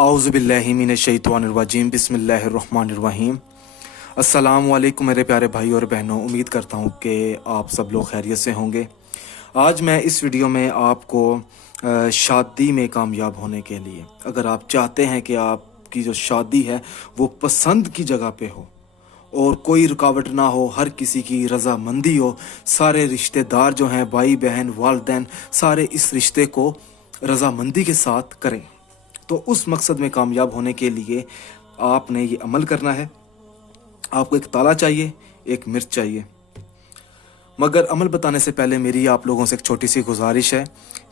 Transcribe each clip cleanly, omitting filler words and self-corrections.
आऊज़ु बिल्लाहि मिनश्शैतानिर्रजीम बिस्मिल्लाहिर्रहमानिर्रहीम। अस्सलाम वालेकुम मेरे प्यारे भाई और बहनों, उम्मीद करता हूँ कि आप सब लोग खैरियत से होंगे। आज मैं इस वीडियो में आपको शादी में कामयाब होने के लिए, अगर आप चाहते हैं कि आपकी जो शादी है वो पसंद की जगह पे हो और कोई रुकावट ना हो, हर किसी की रजामंदी हो, सारे रिश्तेदार जो हैं, भाई बहन वालिदैन, सारे इस रिश्ते को रजामंदी के साथ करें, तो उस मकसद में कामयाब होने के लिए आपने ये अमल करना है। आपको एक ताला चाहिए, एक मिर्च चाहिए। मगर अमल बताने से पहले मेरी आप लोगों से एक छोटी सी गुजारिश है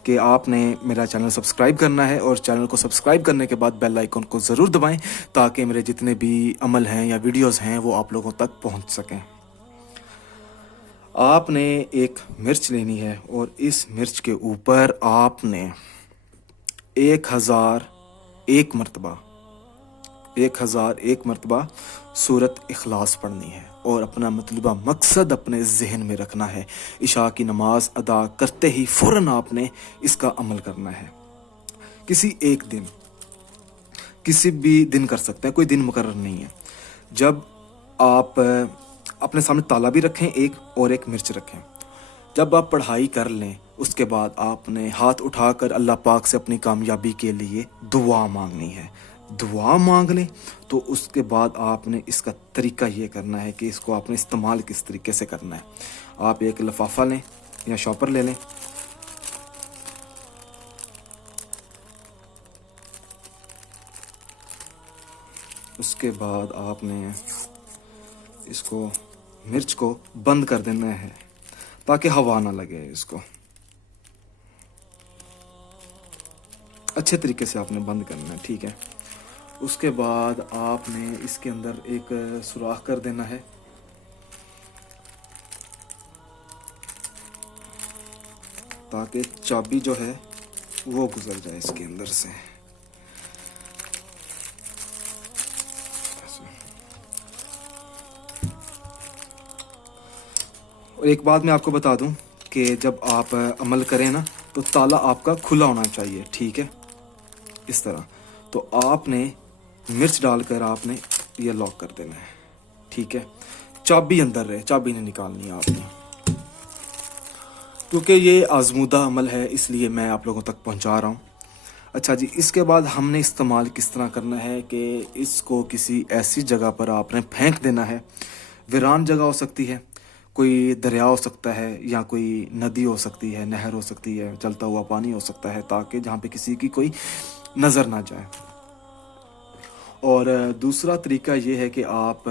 कि आपने मेरा चैनल सब्सक्राइब करना है और चैनल को सब्सक्राइब करने के बाद बेल आइकन को ज़रूर दबाएं ताकि मेरे जितने भी अमल हैं या वीडियोस हैं वो आप लोगों तक पहुंच सकें। आपने एक मिर्च लेनी है और इस मिर्च के ऊपर आपने 1001 मरतबा सूरत इखलास पढ़नी है और अपना मतलूबा मकसद अपने जहन में रखना है। इशा की नमाज अदा करते ही फ़ौरन आपने इसका अमल करना है। किसी एक दिन, किसी भी दिन कर सकते हैं, कोई दिन मुकर्रर नहीं है। जब आप अपने सामने ताला भी रखें एक और एक मिर्च रखें, जब आप पढ़ाई कर लें उसके बाद आपने हाथ उठाकर अल्लाह पाक से अपनी कामयाबी के लिए दुआ मांगनी है। दुआ मांग लें तो उसके बाद आपने इसका तरीका ये करना है कि इसको आपने इस्तेमाल किस तरीके से करना है। आप एक लिफाफा लें या शॉपर ले लें, उसके बाद आपने इसको मिर्च को बंद कर देना है ताकि हवा ना लगे। इसको अच्छे तरीके से आपने बंद करना है, ठीक है। उसके बाद आपने इसके अंदर एक सुराख कर देना है ताकि चाबी जो है वो गुजर जाए इसके अंदर से। और एक बात मैं आपको बता दूं कि जब आप अमल करें ना तो ताला आपका खुला होना चाहिए, ठीक है, इस तरह। तो आपने मिर्च डालकर आपने ये लॉक कर देना है, ठीक है। चाबी अंदर रहे, चाबी नहीं निकालनी है आपने, क्योंकि ये आजमूदा अमल है इसलिए मैं आप लोगों तक पहुंचा रहा हूँ। अच्छा जी, इसके बाद हमने इस्तेमाल किस तरह करना है कि इसको किसी ऐसी जगह पर आपने फेंक देना है। वीरान जगह हो सकती है, कोई दरिया हो सकता है या कोई नदी हो सकती है, नहर हो सकती है, चलता हुआ पानी हो सकता है, ताकि जहाँ पे किसी की कोई नज़र ना जाए। और दूसरा तरीका ये है कि आप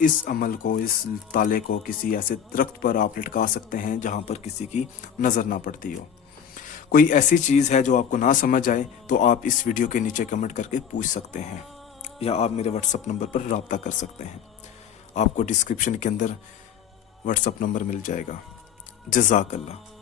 इस अमल को, इस ताले को किसी ऐसे दरख्त पर आप लटका सकते हैं जहाँ पर किसी की नज़र ना पड़ती हो। कोई ऐसी चीज़ है जो आपको ना समझ आए तो आप इस वीडियो के नीचे कमेंट करके पूछ सकते हैं या आप मेरे व्हाट्सअप नंबर पर रब्ता कर सकते हैं। आपको डिस्क्रिप्शन के अंदर व्हाट्सअप नंबर मिल जाएगा। जज़ाकल्लाह।